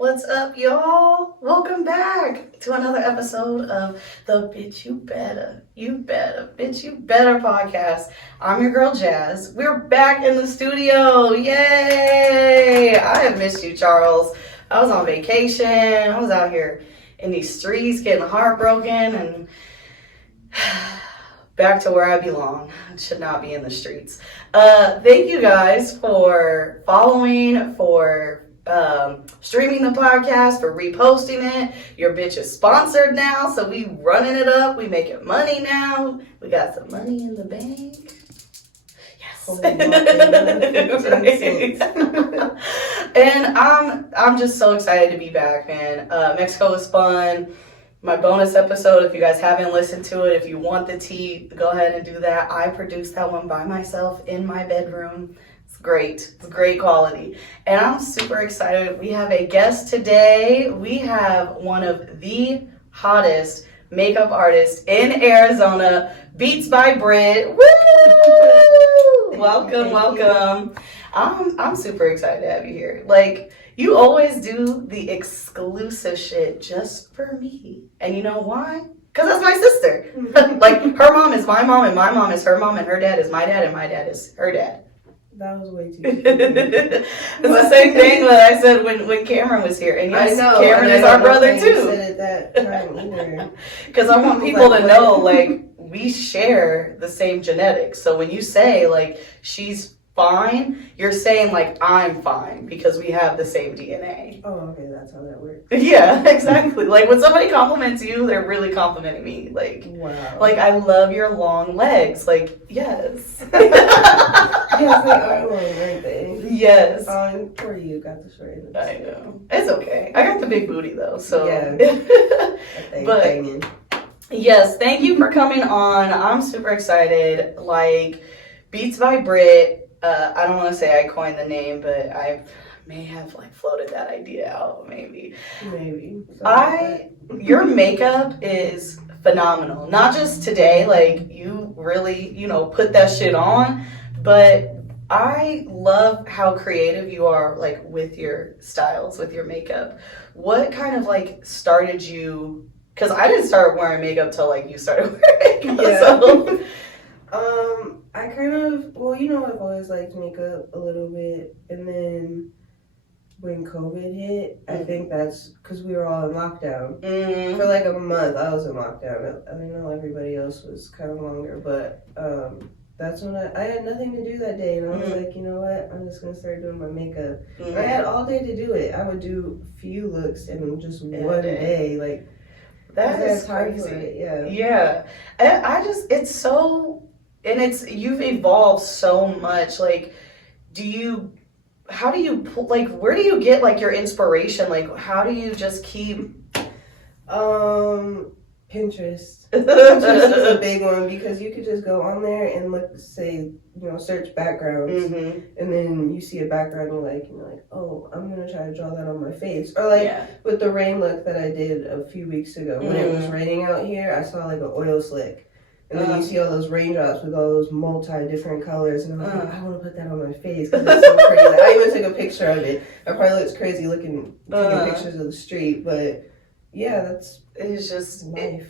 What's up, y'all? Welcome back to another episode of the Bitch You Betta, Bitch You Better podcast. I'm your girl, Jazz. We're back in the studio. Yay! I have missed you, Charles. I was on vacation. I was out here in these streets getting heartbroken and back to where I belong. I should not be in the streets. Thank you guys for following, for streaming the podcast, for reposting it. Your bitch is sponsored now, so we running it up. We making money now. We got some money in the bank. Yes. And I'm just so excited to be back, man. Mexico was fun. My bonus episode, if you guys haven't listened to it, if you want the tea, go ahead and do that. I produced that one by myself in my bedroom. It's great. It's great quality. And I'm super excited. We have a guest today. We have one of the hottest makeup artists in Arizona, Beats by Brit. Woo! Welcome. I'm super excited to have you here. Like, you always do the exclusive shit just for me. And you know why? Because that's my sister. Like, her mom is my mom, and my mom is her mom, and her dad is my dad, and my dad is her dad. That was way too It's the same thing that I said when Cameron was here. And yes, Cameron is our brother too. You said it that time either. Because I want people to know, like, we share the same genetics. So when you say, like, she's fine, you're saying, like, I'm fine because we have the same DNA. Oh, okay, that's how that works. Yeah, exactly. Like, when somebody compliments you, they're really complimenting me. Like, wow. Like, I love your long legs. Like, yes. Yes, they are long, aren't they? Yes. Poor you got the short ends. I know. It's okay. I got the big booty, though, so. Yeah. But, banging. yes, thank you for coming on. I'm super excited. Like, Beats by Brit. I don't want to say I coined the name, but I may have like floated that idea out, maybe. Your makeup is phenomenal. Not just today, like you really, put that shit on, but I love how creative you are, like with your styles, with your makeup. What kind of like started you? Because I didn't start wearing makeup till like you started wearing makeup. Yeah. So. I kind of, I've always liked makeup a little bit, and then when COVID hit, I think that's because we were all in lockdown. For like a month, I was in lockdown. I know everybody else was kind of longer, but that's when I had nothing to do that day, and I was like, you know what, I'm just going to start doing my makeup. I had all day to do it. I would do a few looks in just one day, like, that is crazy. Yeah. It's so, and you've evolved so much. Like, how do you, like, where do you get, like, your inspiration? Like, how do you just keep? Pinterest. Pinterest is a big one because you could just go on there and look, say, search backgrounds, and then you see a background you're like, oh, I'm gonna try to draw that on my face. Or like with the rain look that I did a few weeks ago when it was raining out here, I saw like an oil slick. And then you see all those raindrops with all those different colors, and I'm like, I want to put that on my face because it's so crazy. I even took a picture of it. I probably looks crazy taking pictures of the street, but yeah, it's just life.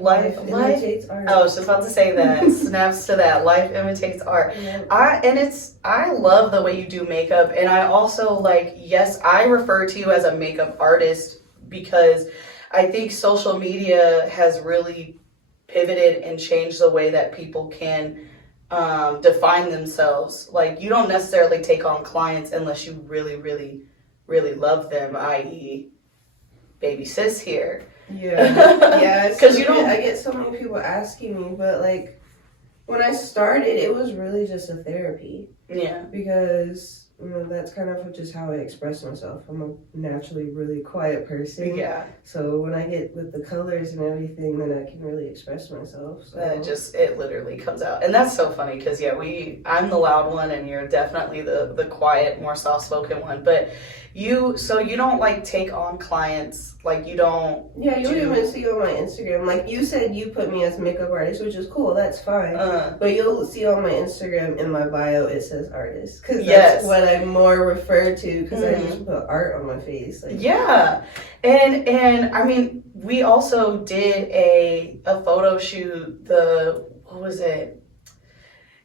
Life imitates art. I was just about to say that. Snaps to that. Life imitates art. Yeah. I love the way you do makeup, and I also I refer to you as a makeup artist because I think social media has really pivoted and changed the way that people can define themselves. Like, you don't necessarily take on clients unless you really, really, really love them, i.e. baby sis here. Yeah, because I get so many people asking me, but like when I started, it was really just a therapy. Yeah, because that's kind of just how I express myself. I'm a naturally really quiet person. Yeah. So when I get with the colors and everything, then I can really express myself. So it literally comes out, and that's so funny because I'm the loud one, and you're definitely the quiet, more soft spoken one, but. You don't like take on clients, like you don't. Yeah, you even see on my Instagram. Like you said, you put me as makeup artist, which is cool. That's fine. But you'll see on my Instagram in my bio it says artist because that's what like more referred to because I just put art on my face. Like, yeah, and I mean, we also did a photo shoot. What was it?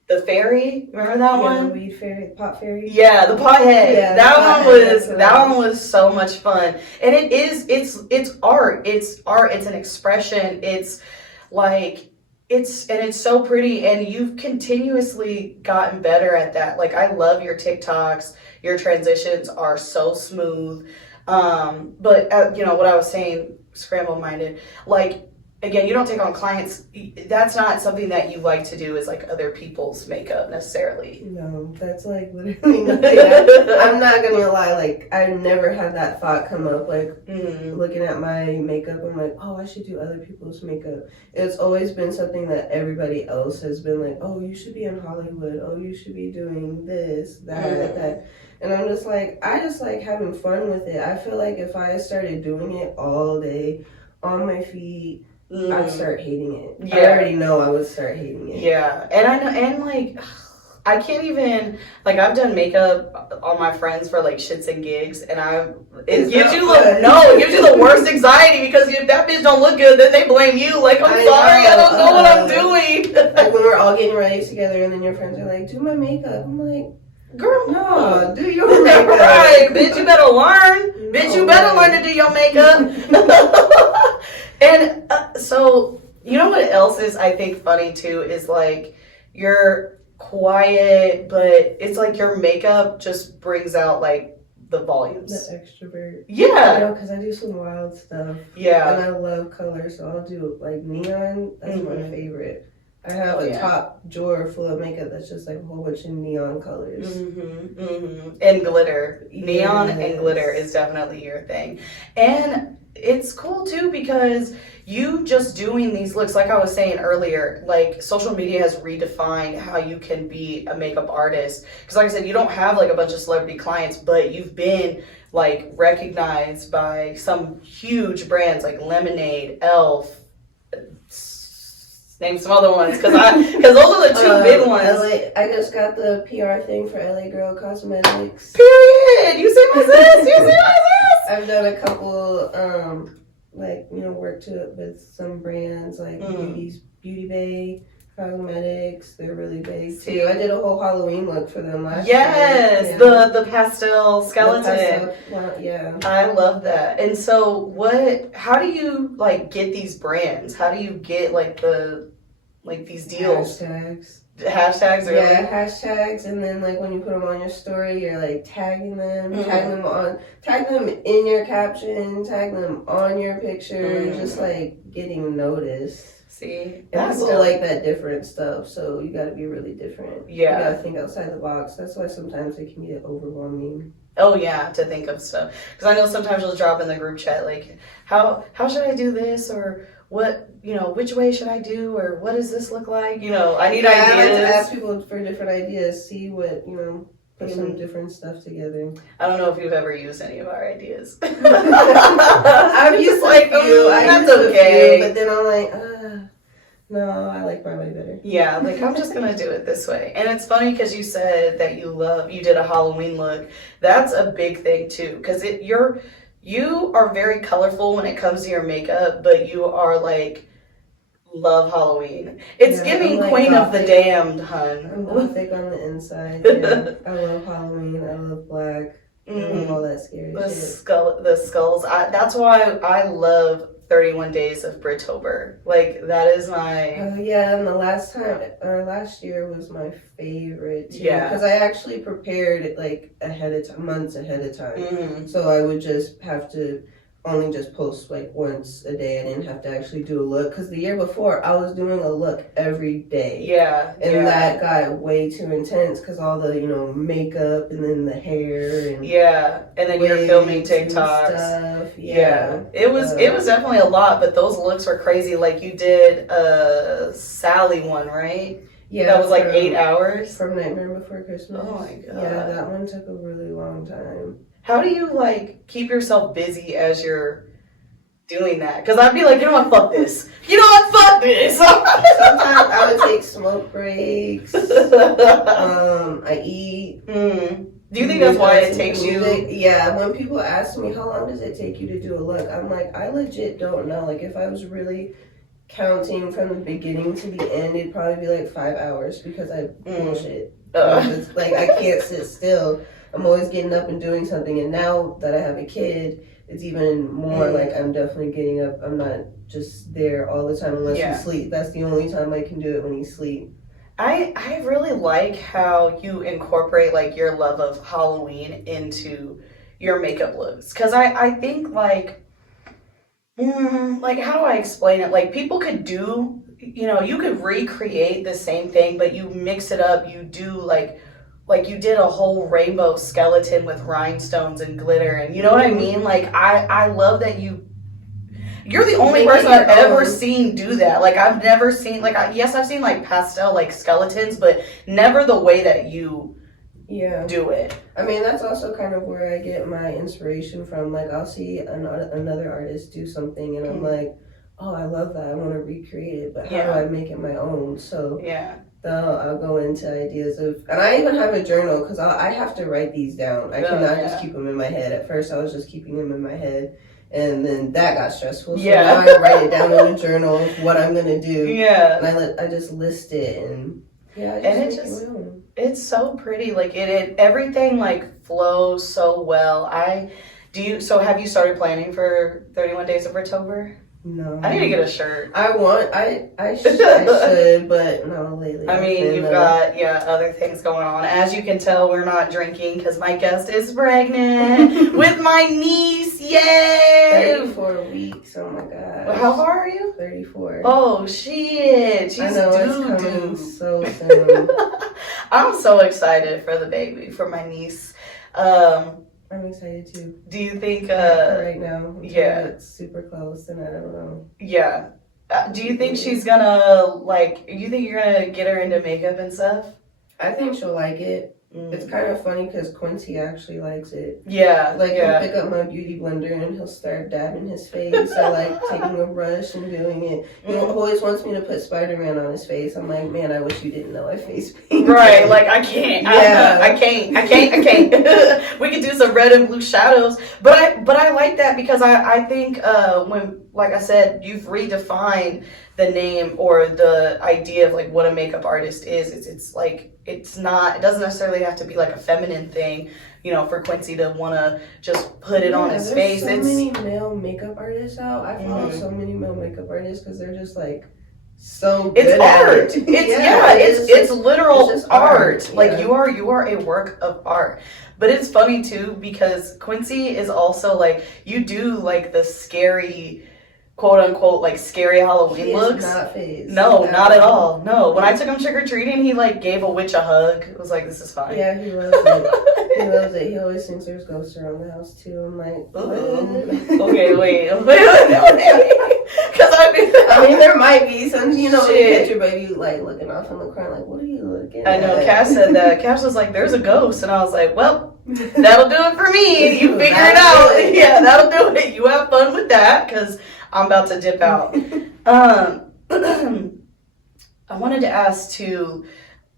The fairy, remember that one? The weed fairy, pot fairy. Yeah, the pothead. Yeah, that one was so much fun, and it's art. It's art. It's an expression. It's like it's so pretty, and you've continuously gotten better at that. Like I love your TikToks. Your transitions are so smooth. But what I was saying, scramble minded, like. Again, you don't take on clients. That's not something that you like to do is like other people's makeup necessarily. No, that's like literally nothing. I'm not gonna lie, like I never had that thought come up. Like looking at my makeup, I'm like, oh, I should do other people's makeup. It's always been something that everybody else has been like, oh, you should be in Hollywood. Oh, you should be doing this, that. And I'm just like, I just like having fun with it. I feel like if I started doing it all day on my feet, I'd start hating it. Yeah. I already know I would start hating it. Yeah, and I know, and like, I can't even, like, I've done makeup on my friends for like shits and gigs, and it gives you the worst anxiety because if that bitch don't look good, then they blame you. Like, I don't know what I'm doing. Like when we're all getting ready together, and then your friends are like, "Do my makeup." I'm like, girl, no, do your makeup. Right, bitch, you better learn. No. Bitch, you better learn to do your makeup. And so, you know what else is, I think, funny too, is like, you're quiet, but it's like your makeup just brings out like the volumes. The extrovert. Yeah. You know, because I do some wild stuff. Yeah. And I love color, so I'll do like neon. That's my favorite. I have a top drawer full of makeup that's just like a whole bunch of neon colors. And glitter. Neon and glitter is definitely your thing. And it's cool too because you just doing these looks, like I was saying earlier, like social media has redefined how you can be a makeup artist. Because like I said, you don't have like a bunch of celebrity clients, but you've been like recognized by some huge brands like Lemonade, Elf, name some other ones, because those are the two big ones. I just got the PR thing for LA Girl Cosmetics. Period. You see my sis? I've done a couple, worked with some brands like Beauty Bay Cosmetics. They're really big too. I did a whole Halloween look for them last year. Yes, the pastel skeleton. Yeah. I love that. And so how do you like get these brands? How do you get like these deals? Hashtags, really? Yeah, hashtags, and then like when you put them on your story, you're like tagging them, tag them in your caption, tag them on your picture, just like getting noticed. See, and people like that different stuff, so you got to be really different. Yeah, you got to think outside the box. That's why sometimes it can get overwhelming. Oh yeah, to think of stuff, because I know sometimes you'll drop in the group chat like, how should I do this, or what, which way should I do, or what does this look like? I need ideas. I like to ask people for different ideas, see what, put some different stuff together. I don't know if you've ever used any of our ideas. I've used like that's okay. But then I'm like, no, I like my way better. Yeah, like I'm just gonna do it this way. And it's funny because you said that you did a Halloween look. That's a big thing too, because you are very colorful when it comes to your makeup, but you are like love Halloween. It's giving like Queen of the Damned, hun. I'm gothic on the inside. Yeah. I love Halloween. I love black. I love all that scary shit. The skulls. That's why I love 31 Days of Brittober. Like that is my. Oh yeah, and last year was my favorite too. Yeah. Because I actually prepared it like months ahead of time. So I would just have to only just post like once a day. I didn't have to actually do a look, because the year before I was doing a look every day. Yeah. And that got way too intense because all the makeup and then the hair and and then you're filming TikToks. Stuff. Yeah. It was definitely a lot, but those looks were crazy. Like you did a Sally one, right? Yeah, that was like 8 hours from Nightmare Before Christmas. Oh my god! Yeah, that one took a really long time. How do you like keep yourself busy as you're Mm-hmm. doing that? Because I'd be like, you know what, fuck this. You know what, fuck this. Sometimes I would take smoke breaks. I eat. Do you think that's why it takes you? Yeah, when people ask me how long does it take you to do a look, I'm like, I legit don't know. Like, if I was really counting from the beginning to the end, it'd probably be like 5 hours because I bullshit. It's like I can't sit still. I'm always getting up and doing something. And now that I have a kid, it's even more like I'm definitely getting up. I'm not just there all the time unless you sleep. That's the only time I can do it, when you sleep. I really like how you incorporate like your love of Halloween into your makeup looks. Because I think like how do I explain it? Like people could do, you could recreate the same thing, but you mix it up. You do like you did a whole rainbow skeleton with rhinestones and glitter, and you know what I mean? Like I love that you're the only person I've ever seen do that. Like I've never seen yes, I've seen like pastel like skeletons, but never the way that you do it. I mean, that's also kind of where I get my inspiration from. Like I'll see another artist do something and I'm like, oh, I love that, I want to recreate it, but how do I make it my own? So I'll go into ideas of, and I even have a journal because I have to write these down. I cannot just keep them in my head. At first I was just keeping them in my head, and then that got stressful. So now I write it down in a journal of what I'm gonna do. And I just list it, and it's so pretty. Like it everything like flows so well. So have you started planning for 31 Days of October? No. I need to get a shirt. I should, but no, lately. I mean, you've got, other things going on. As you can tell, we're not drinking because my guest is pregnant with my niece. Yay! 34 weeks. Oh my god. How far are you? 34. Oh, shit. She's I know, it's coming so soon. I'm so excited for the baby, for my niece. I'm excited too. Do you think right now? It's super close, and I don't know. Yeah. Do you think she's gonna you think you're gonna get her into makeup and stuff? I think she'll like it. It's kind of funny because Quincy actually likes it. Yeah. He'll pick up my beauty blender and he'll start dabbing his face or taking a brush and doing it. He always wants me to put Spider-Man on his face. I'm like, man, I wish you didn't know I face paint. Right, like I can't. Yeah. I can't. We could do some red and blue shadows. But I like that because I think when, like I said, you've redefined the name or the idea of like what a makeup artist is. It doesn't necessarily have to be like a feminine thing, for Quincy to want to just put it on his face. There's so many male makeup artists out. I follow so many male makeup artists because they're just so good. It's art. It's literal art. Yeah. Like you are a work of art. But it's funny too because Quincy is also you do the scary, quote unquote, scary Halloween looks. Not phased. No, not at all. No. When I took him trick or treating, he gave a witch a hug. It was this is fine. Yeah, he loves it. He loves it. He always thinks there's ghosts around the house too. I'm like, okay, wait. Because I mean, there might be some, when you get your baby looking off in the corner, what are you looking at? I know. Cass said that. Cass was like, "There's a ghost," and I was like, "Well, that'll do it for me. You figure it out. Yeah, that'll do it. You have fun with that, because I'm about to dip out." I wanted to ask too,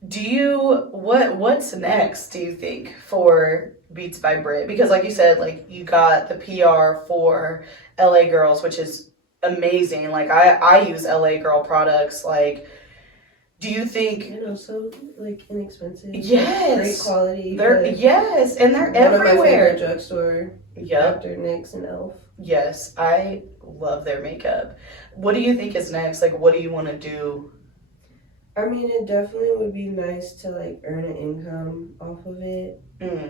what's next, do you think, for Beats by Brit? Because like you said, you got the PR for LA Girls, which is amazing. I use LA Girl products. Do you think so inexpensive? Yes. Great quality. And they're everywhere. One of my favorite drugstore. Yep. Dr. Nick's and Elf. Yes, I love their makeup. What do you think is next? What do you want to do? I mean, it definitely would be nice to earn an income off of it.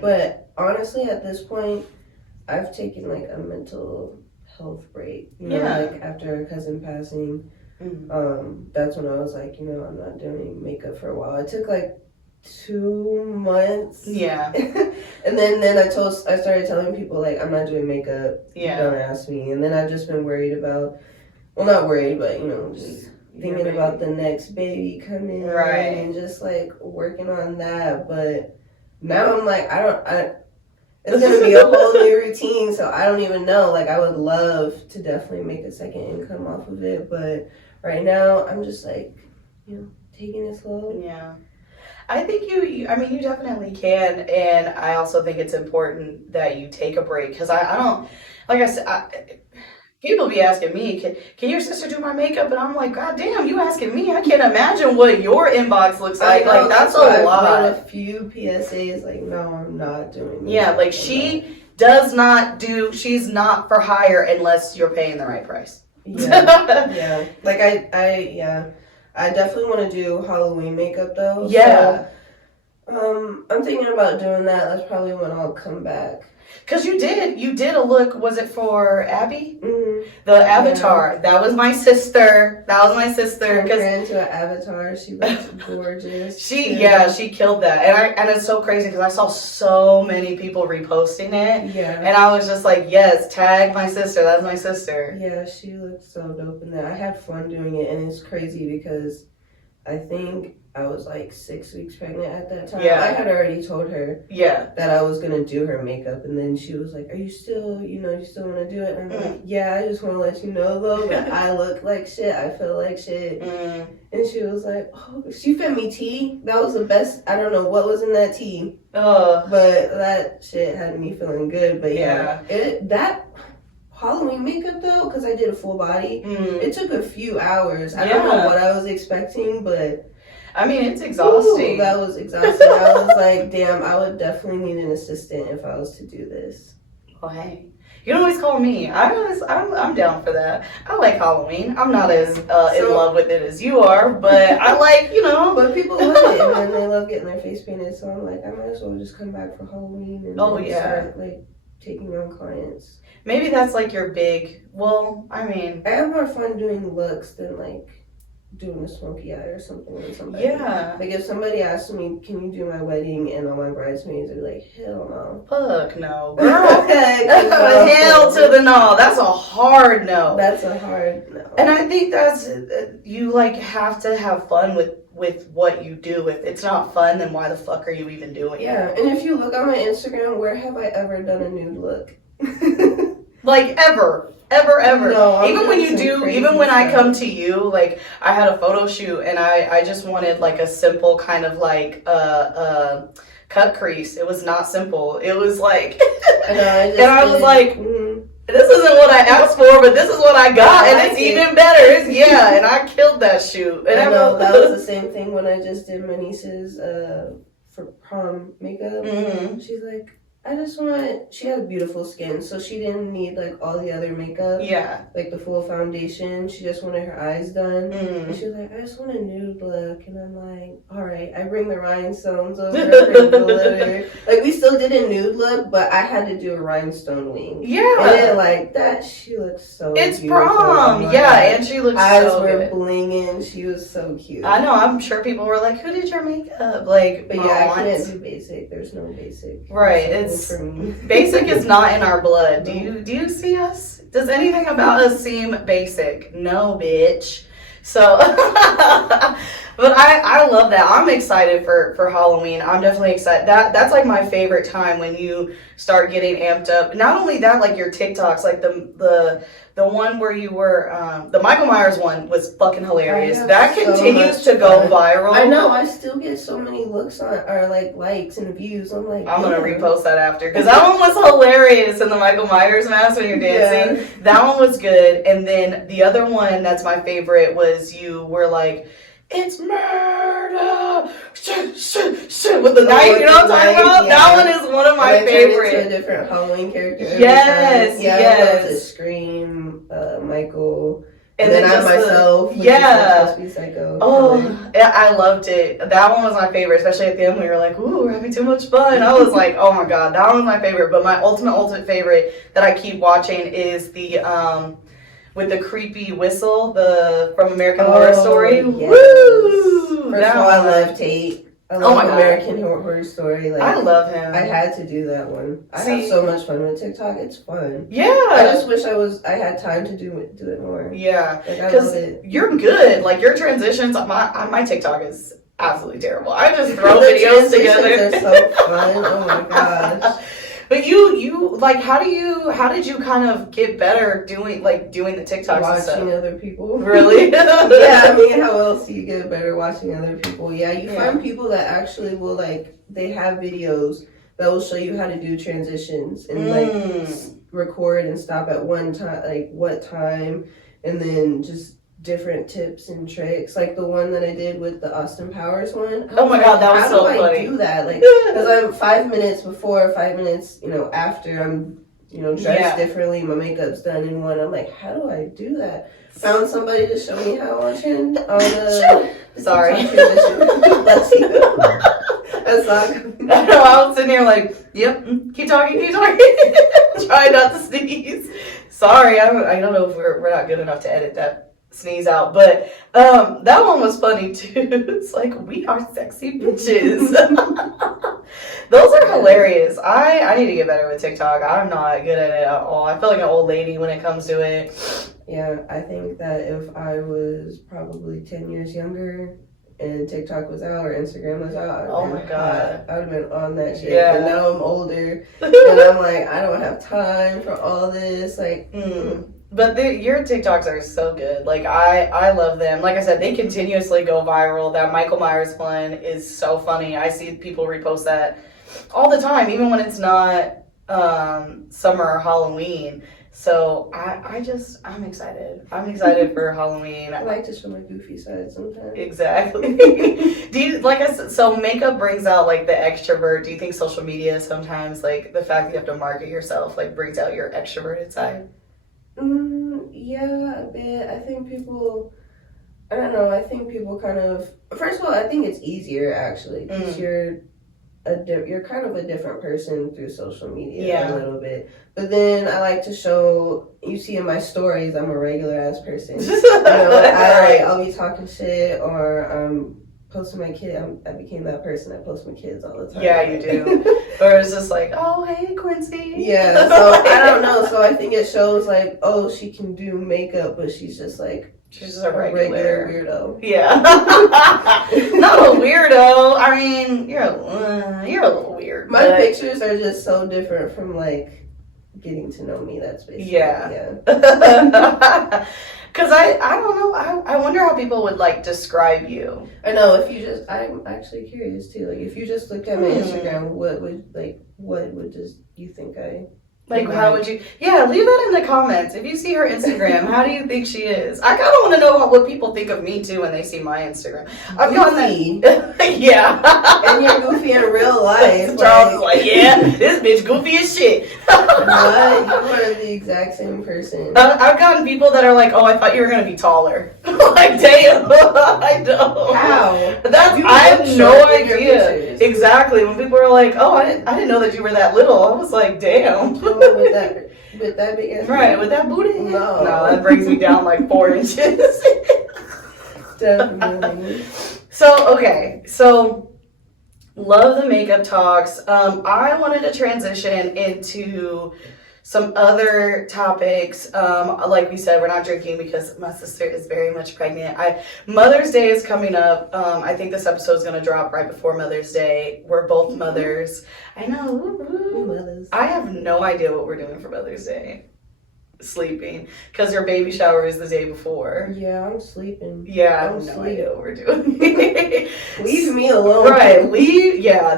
But honestly, at this point, I've taken a mental health break. After a cousin passing, that's when I was I'm not doing makeup for a while. It took 2 months. Yeah. And then I started telling people I'm not doing makeup. Yeah. Don't ask me. And then I've just been worried about, well, not worried, but just thinking about the next baby coming, right? And just working on that. But now I'm It's gonna be a whole new routine, so I don't even know. Like, I would love to definitely make a second income off of it, but right now I'm just like, taking it slow. Yeah. I think I mean, you definitely can, and I also think it's important that you take a break, because I don't, like I said, people be asking me, can your sister do my makeup? And I'm like, God damn, you asking me? I can't imagine what your inbox looks like. I know, Like, that's a I've lot. made a few PSAs, like, no, I'm not doing this. Yeah, like, she does not do, she's not for hire unless you're paying the right price. Yeah, yeah. Like, I definitely want to do Halloween makeup, though. Yeah. So, I'm thinking about doing that. That's probably when I'll come back. Because you did a look, was it for Abby? Mm-hmm. The Avatar. Yeah. That was my sister. I ran into an Avatar. She looks gorgeous. She killed that. And it's so crazy because I saw so many people reposting it. Yeah. And I was just like, yes, tag my sister. That's my sister. Yeah, she looked so dope in that. I had fun doing it, and it's crazy because I think I was like 6 weeks pregnant at that time. Yeah. I had already told her that I was going to do her makeup, and then she was like, are you still, you still want to do it? And I'm like, yeah, I just want to let you know, though, that I look like shit. I feel like shit. And she was like, oh, she fed me tea. That was the best. I don't know what was in that tea. But that shit had me feeling good. But yeah. That Halloween makeup, though, because I did a full body, it took a few hours. I don't know what I was expecting, but I mean, it's exhausting. That was exhausting. I was like, damn, I would definitely need an assistant if I was to do this. Well, hey, you can always call me. I'm down for that. I like Halloween. I'm not as in love with it as you are, but I like, But people love it, and they love getting their face painted, so I'm like, I might as well just come back for Halloween and start, like, taking on clients. Maybe that's, like, your big, I have more fun doing looks than, like, doing a smoky eye or something with somebody. Yeah. Like, if somebody asked me, can you do my wedding and all my bridesmaids, I'd be like, hell no. Fuck no, girl. Hell to the no. That's a hard no. That's a hard no. And I think that's, you, like, have to have fun with what you do. If it's not fun, then why the fuck are you even doing it? Yeah, and if you look on my Instagram, where have I ever done a nude look? Like, ever. No, even when I come to you, like, I had a photo shoot and I just wanted, like, a simple kind of, like, cut crease. It was not simple. It was like, I was like, this isn't what I asked for, but this is what I got, and it's even better. And I killed that shoot. And I know, that was the same thing when I just did my niece's for prom makeup. Mm-hmm. She's like, she had beautiful skin, so she didn't need, like, all the other makeup. Yeah. Like, the full foundation. She just wanted her eyes done. And she was like, I just want a nude look. And I'm like, all right. I bring the rhinestones over, bring glitter. Like, we still did a nude look, but I had to do a rhinestone wing. Yeah. And then, like, that, she looked so It's beautiful. prom. And she looked eyes so good. Eyes were blinging. She was so cute. I know. I'm sure people were like, who did your makeup? Like, but yeah, I can't do basic. There's no basic. Right. For me. Basic is not in our blood. Do you see us? Does anything about us seem basic? No, bitch. So, but I love that. I'm excited for Halloween. I'm definitely excited. That's like my favorite time, when you start getting amped up. Not only that, like your TikToks, like the one where you were, the Michael Myers one was fucking hilarious. That continues to go viral. I know. I still get so many looks like likes and views. I'm like, I'm gonna repost that after, because that one was hilarious in the Michael Myers mask when you're dancing. Yeah. That one was good. And then the other one that's my favorite was you were like, it's murder, shit, with the knife, you know what I'm talking about? Yeah. That one is one of my favorites. Into a different Halloween character. Yes. I love to Scream, Michael, and then I myself. Psycho. Oh, yeah, I loved it. That one was my favorite, especially at the end. We were like, ooh, we're having too much fun. I was like, oh my god, that one was my favorite. But my ultimate favorite that I keep watching is the with the creepy whistle, from American Horror Story. Yes. Woo! First of all, I love Tate. I love American Horror Story. Like, I love him. I had to do that one. I have so much fun with TikTok. It's fun. Yeah. I just wish I had time to do it more. Yeah. Because you're good. Like, your transitions, my TikTok is absolutely terrible. I just throw videos together. Are so fun. Oh my gosh. But you like, how did you kind of get better doing the TikToks and stuff? Watching other people. Really? Yeah, I mean, how else do you get better watching other people? Yeah, you Yeah. find people that actually will, like, they have videos that will show you how to do transitions and, like, record and stop at one time, like, what time, and then just different tips and tricks, like the one that I did with the Austin Powers one. Oh my god, that was so funny. How do I do that? Like, because I'm 5 minutes before, 5 minutes, after I'm, dressed differently, my makeup's done in one. I'm like, how do I do that? Found somebody to show me how on the Sorry. Bless you. That's not good. I know, I was sitting here like, yep, keep talking. Try not to sneeze. Sorry, I don't know if we're not good enough to edit that sneeze out, but that one was funny too. It's like, we are sexy bitches. Those are hilarious. I need to get better with TikTok. I'm not good at it at all. I feel like an old lady when it comes to it. Yeah, I think that if I was probably 10 years younger and TikTok was out or Instagram was out, Oh my god, I would have been on that shit. Yeah. But now I'm older and I'm like, I don't have time for all this. Like, But your TikToks are so good. Like, I love them. Like I said, they continuously go viral. That Michael Myers one is so funny. I see people repost that all the time, even when it's not summer or Halloween. So I'm excited. I'm excited for Halloween. I like to show my goofy side sometimes. Exactly. Do you, like I said, so makeup brings out like the extrovert. Do you think social media sometimes, like the fact that you have to market yourself, like brings out your extroverted side? Yeah, a bit. I think people, I don't know, I think people kind of, first of all, I think it's easier actually, because you're kind of a different person through social media a little bit. But then I like to show, you see in my stories, I'm a regular ass person. I'll be talking shit or posting my kid. I became that person. I post my kids all the time. Yeah, you do. Or it's just like, oh, hey, Quincy. Yeah, so I don't know. So I think it shows like, oh, she can do makeup, but she's just like, she's just a regular weirdo. Yeah. Not a weirdo. I mean, you're a little weird. My pictures are just so different from like getting to know me. That's basically yeah. Because I don't know. I wonder how people would like describe you. I know, if you just, I'm actually curious too. Like, if you just looked at my Instagram, what would just you think I? Like, how would you? Yeah, leave that in the comments. If you see her Instagram, how do you think she is? I kind of want to know what people think of me too when they see my Instagram. I've gotten that. Yeah. And you're goofy in real life. Charles is like, yeah, this bitch goofy as shit. What? You are the exact same person. I've gotten people that are like, oh, I thought you were gonna be taller. Like, damn, I know. How? I have no idea. Exactly. When people were like, oh, I didn't know that you were that little. I was like, damn. With that big ass. Right, with that booty. No, that brings me down like 4 inches. Definitely. So love the makeup talks. I wanted to transition into some other topics. Like we said, we're not drinking because my sister is very much pregnant. Mother's Day is coming up. I think this episode is going to drop right before Mother's Day. We're both mothers. I know. Mothers. I have no idea what we're doing for Mother's Day. Sleeping, because your baby shower is the day before. Yeah, I'm sleeping. Yeah, I have no idea what we're doing. Leave me alone. Right,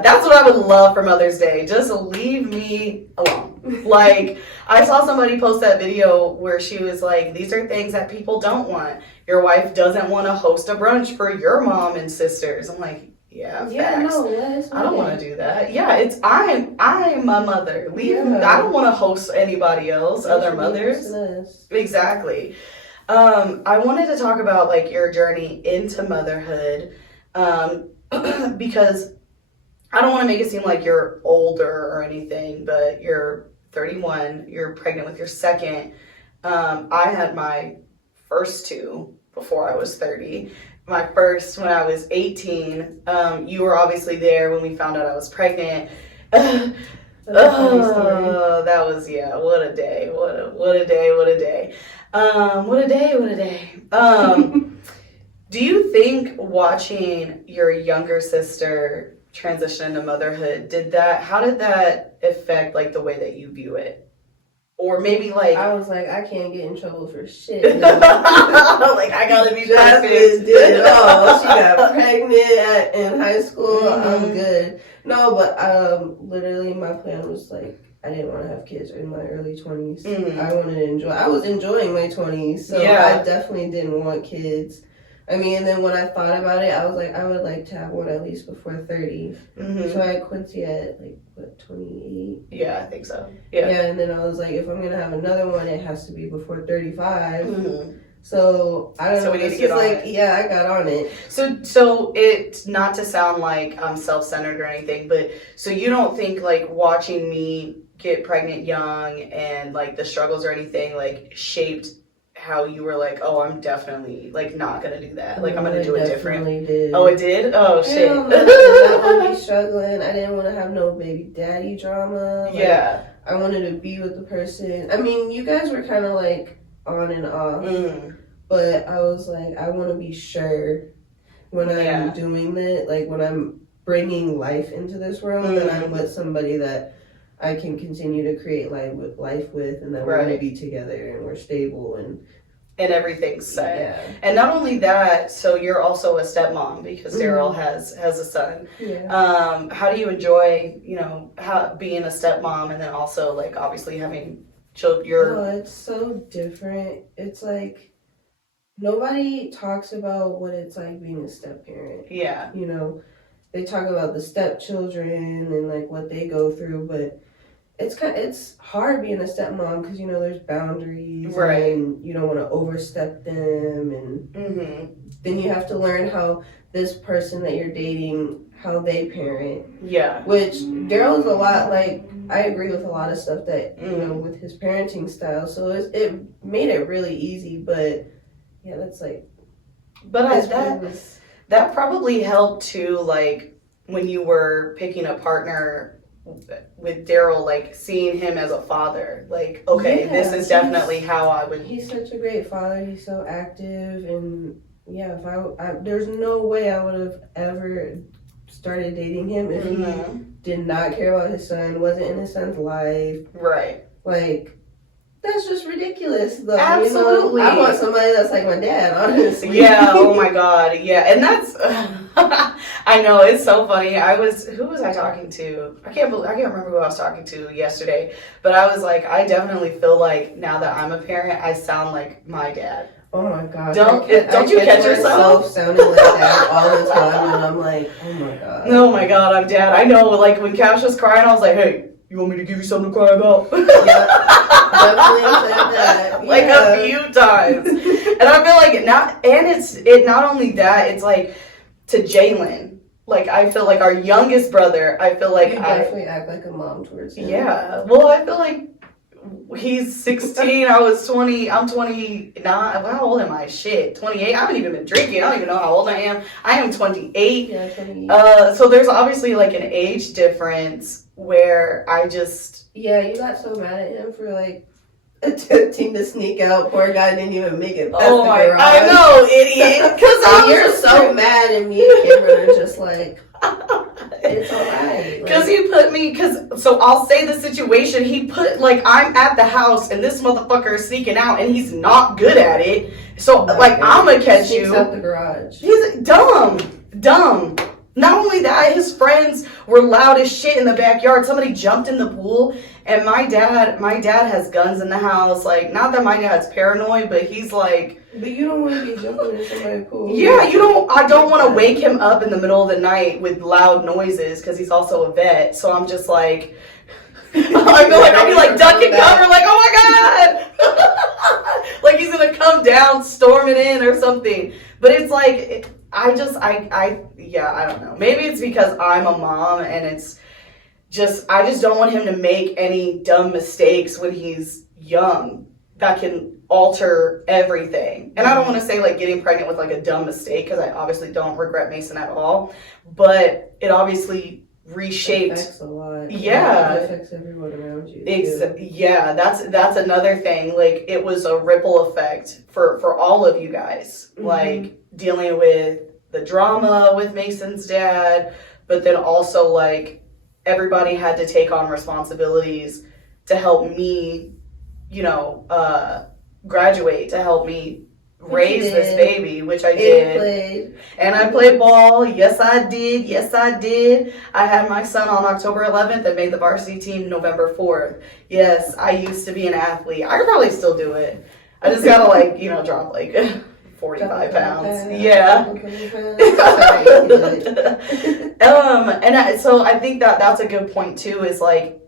that's what I would love for Mother's Day. Just leave me alone. Like, I saw somebody post that video where she was like, these are things that people don't want. Your wife doesn't want to host a brunch for your mom and sisters. I'm like, yeah, facts. I don't want to do that. Yeah, I'm my mother. I don't want to host anybody else, other mothers. Exactly. I wanted to talk about like your journey into motherhood, because I don't want to make it seem like you're older or anything, but you're 31. You're pregnant with your second. I had my first two before I was 30. My first when I was 18. You were obviously there when we found out I was pregnant. That was, what a day. What a day. Do you think watching your younger sister transition into motherhood, how did that affect like the way that you view it? Or maybe like I was like, I can't get in trouble for shit. like I gotta be perfect. Did it all. She got pregnant in high school. I'm good. No, but literally my plan was like, I didn't want to have kids in my early 20s. I wanted to enjoy. I was enjoying my 20s, so I definitely didn't want kids. I mean, and then when I thought about it, I was like, I would like to have one at least before 30. So I had Quincy at like, what, 28? Yeah, I think so. Yeah, and then I was like, if I'm going to have another one, it has to be before 35. So I don't know. We need to get on it. Yeah, I got on it. So it's not to sound like I'm self-centered or anything, but so you don't think like watching me get pregnant young and like the struggles or anything like shaped how you were like, oh, I'm definitely like not gonna do that. Like I'm gonna do it different. Did. Oh, it did? Oh shit. I didn't want to be struggling. I didn't want to have no baby daddy drama. Like, yeah. I wanted to be with the person. I mean, you guys were kind of like on and off, but I was like, I want to be sure when I'm doing that, like when I'm bringing life into this world, that I'm with somebody that I can continue to create life with, and that we're going to be together and we're stable and everything's set. Yeah. And not only that, so you're also a stepmom because Daryl has a son. Yeah. How do you enjoy, how being a stepmom and then also like obviously having children? Oh, it's so different. It's like nobody talks about what it's like being a step parent. Yeah. They talk about the stepchildren and like what they go through, but it's hard being a stepmom because there's boundaries, and you don't want to overstep them, and then you have to learn how this person that you're dating, how they parent. Yeah. Which Daryl's a lot like, I agree with a lot of stuff that with his parenting style, so it made it really easy, but yeah, that's like. But that probably helped too, like when you were picking a partner with Daryl, like seeing him as a father, like, okay, this is definitely how I would. He's such a great father. He's so active, and yeah, if there's no way I would have ever started dating him if he did not care about his son, wasn't in his son's life. Right. Like, that's just ridiculous, though. Absolutely. I want somebody that's like my dad, honestly. Yeah, oh my God. Yeah, and that's, I know, it's so funny. Who was I talking to? I can't remember who I was talking to yesterday, but I was like, I definitely feel like now that I'm a parent, I sound like my dad. Oh my God. Don't you catch yourself sounding like that all the time, and I'm like, oh my God. Oh my God, I'm dad. I know, like when Cash was crying, I was like, hey, you want me to give you something to cry about? Definitely said that. Like a few times. And I feel like it's not only that, it's like to Jalen. Like I feel like our youngest brother, I feel like you definitely act like a mom towards him. Yeah. Well, I feel like he's 16, I was 20, I'm 29. How old am I? Shit, 28. I haven't even been drinking. I don't even know how old I am. I am 28. Yeah, 28. So there's obviously like an age difference where I just... Yeah, you got so mad at him for like attempting to sneak out. Poor guy didn't even make it past the garage. I know, idiot. Because you're so mad, and me and Cameron are just like... It's alright. Because he put me, so I'll say the situation, he put, like, I'm at the house and this motherfucker is sneaking out and he's not good at it. So, I'm gonna catch you. Sneaks out the garage. He's dumb. Not only that, his friends were loud as shit in the backyard. Somebody jumped in the pool, and my dad has guns in the house. Like, not that my dad's paranoid, but he's like... But you don't want to be jumping in somebody's pool. Yeah, I don't want to wake him up in the middle of the night with loud noises, because he's also a vet. So I'm just like... I feel like I'll be like duck and cover, like, oh my God! Like he's gonna come down, storming in or something. But it's like... I don't know. Maybe it's because I'm a mom and it's just, I just don't want him to make any dumb mistakes when he's young that can alter everything. And I don't want to say like getting pregnant with like a dumb mistake, because I obviously don't regret Mason at all, but it obviously reshaped. It affects a lot. Yeah. It affects everyone around you. Yeah, that's another thing. Like it was a ripple effect for all of you guys. Like dealing with the drama with Mason's dad, but then also like everybody had to take on responsibilities to help me, graduate, to help me raise this baby, which I did. And I played ball. Yes, I did. Yes, I did. I had my son on October 11th and made the varsity team November 4th. Yes, I used to be an athlete. I could probably still do it. I just gotta drop like 45 pounds. Yeah. So I think that's a good point too, is like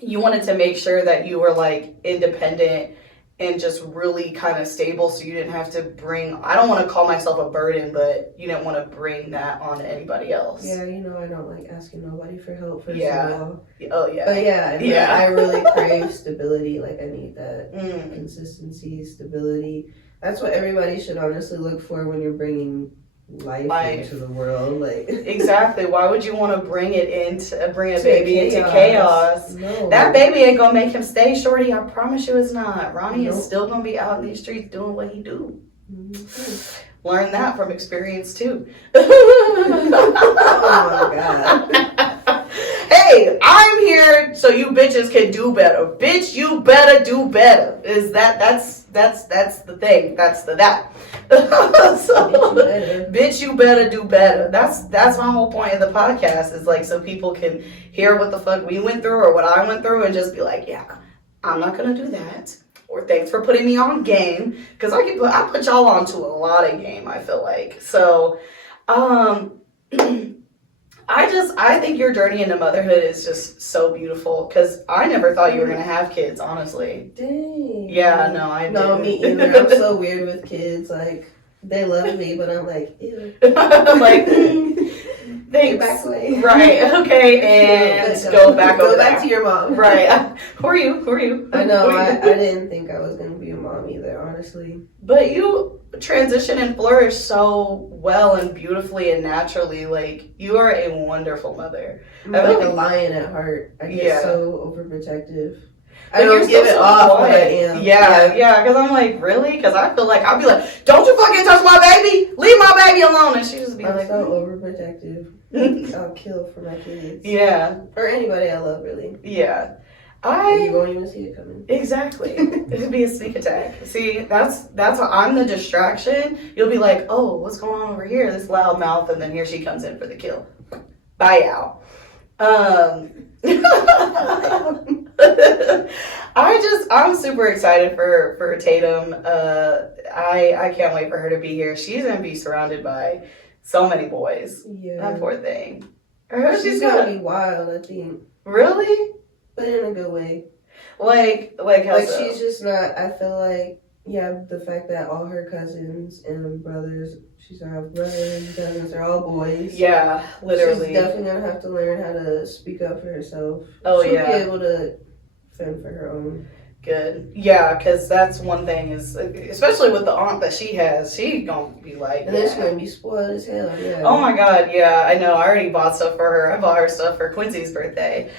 you wanted to make sure that you were like independent and just really kind of stable, so you didn't have to bring, I don't want to call myself a burden, but you didn't want to bring that on to anybody else. Yeah, I don't like asking nobody for help, first of all. Oh, yeah. But yeah, I really crave stability. Like, I need that consistency, stability. That's what everybody should honestly look for when you're bringing life into the world. Like, exactly. Why would you want to bring a baby into chaos? No. That baby ain't gonna make him stay, shorty. I promise you it's not. Ronnie is still gonna be out in these streets doing what he do. Mm-hmm. Learn that from experience too. Oh my god. Hey, I'm here so you bitches can do better. Bitch, you better do better. That's the thing. That's that. Bitch, you better do better. That's my whole point of the podcast, is like so people can hear what the fuck we went through or what I went through and just be like, yeah, I'm not gonna do that. Or thanks for putting me on game, because I put y'all onto a lot of game, I feel like. So I think your journey into motherhood is just so beautiful, because I never thought you were going to have kids, honestly. Dang. Yeah, no, I didn't. No, me either. I'm so weird with kids. Like, they love me, but I'm like, ew. I'm like, thanks. Back away. Right, okay, and go back over Go back to your mom. Right. Who are you? I know, I didn't think I was going to be a mom either, honestly. But you transition and flourish so well and beautifully and naturally. Like, you are a wonderful mother. I'm like a lion at heart. I get so overprotective. I But don't give it off, but I am. Yeah, because I'm like, really? Because I feel like, I'll be like, don't you fucking touch my baby! Leave my baby alone! And she just be I'm like, so overprotective. I'll kill for my kids. Yeah. Or anybody I love, really. Yeah. You won't even see it coming. Exactly. It'd be a sneak attack. See, that's how I'm the distraction. You'll be like, oh, what's going on over here? This loud mouth, and then here she comes in for the kill. Bye, out. I'm super excited for Tatum. I can't wait for her to be here. She's gonna be surrounded by so many boys. Yeah. That poor thing. She's gonna be wild, I think. Really? But in a good way. Like how so? She's just not, I feel like, the fact that all her cousins and brothers, she's gonna have brothers and cousins, they're all boys. Yeah, literally. She's definitely gonna have to learn how to speak up for herself. Oh, She'll yeah. be able to fend for her own. Good. Yeah, because that's one thing, is especially with the aunt that she has, she gonna be like, and then she's gonna be spoiled as hell. Yeah. Oh my god, yeah, I know. I already bought stuff for her. I bought her stuff for Quincy's birthday.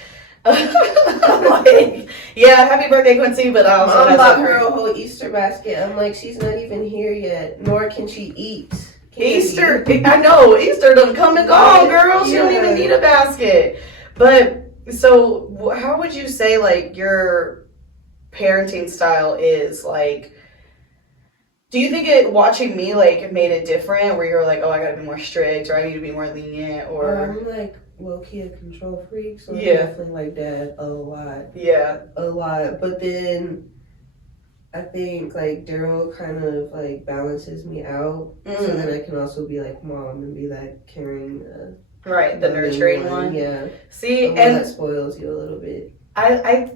Like, yeah, happy birthday, Quincy. But I also Mom bought her a whole Easter basket. I'm like, she's not even here yet, nor can she eat candy. Easter. I know Easter done come and gone, girl. She don't even need a basket. But so, how would you say like your parenting style is? Like, do you think watching me like made it different, where you're like, oh, I gotta be more strict, or I need to be more lenient, or I'm like low-key a control freak, so I'm definitely like that a lot. Yeah. A lot. But then I think like Daryl kind of like balances me out, so then I can also be like mom and be like caring, right, the nurturing one. Yeah. See, and that spoils you a little bit. I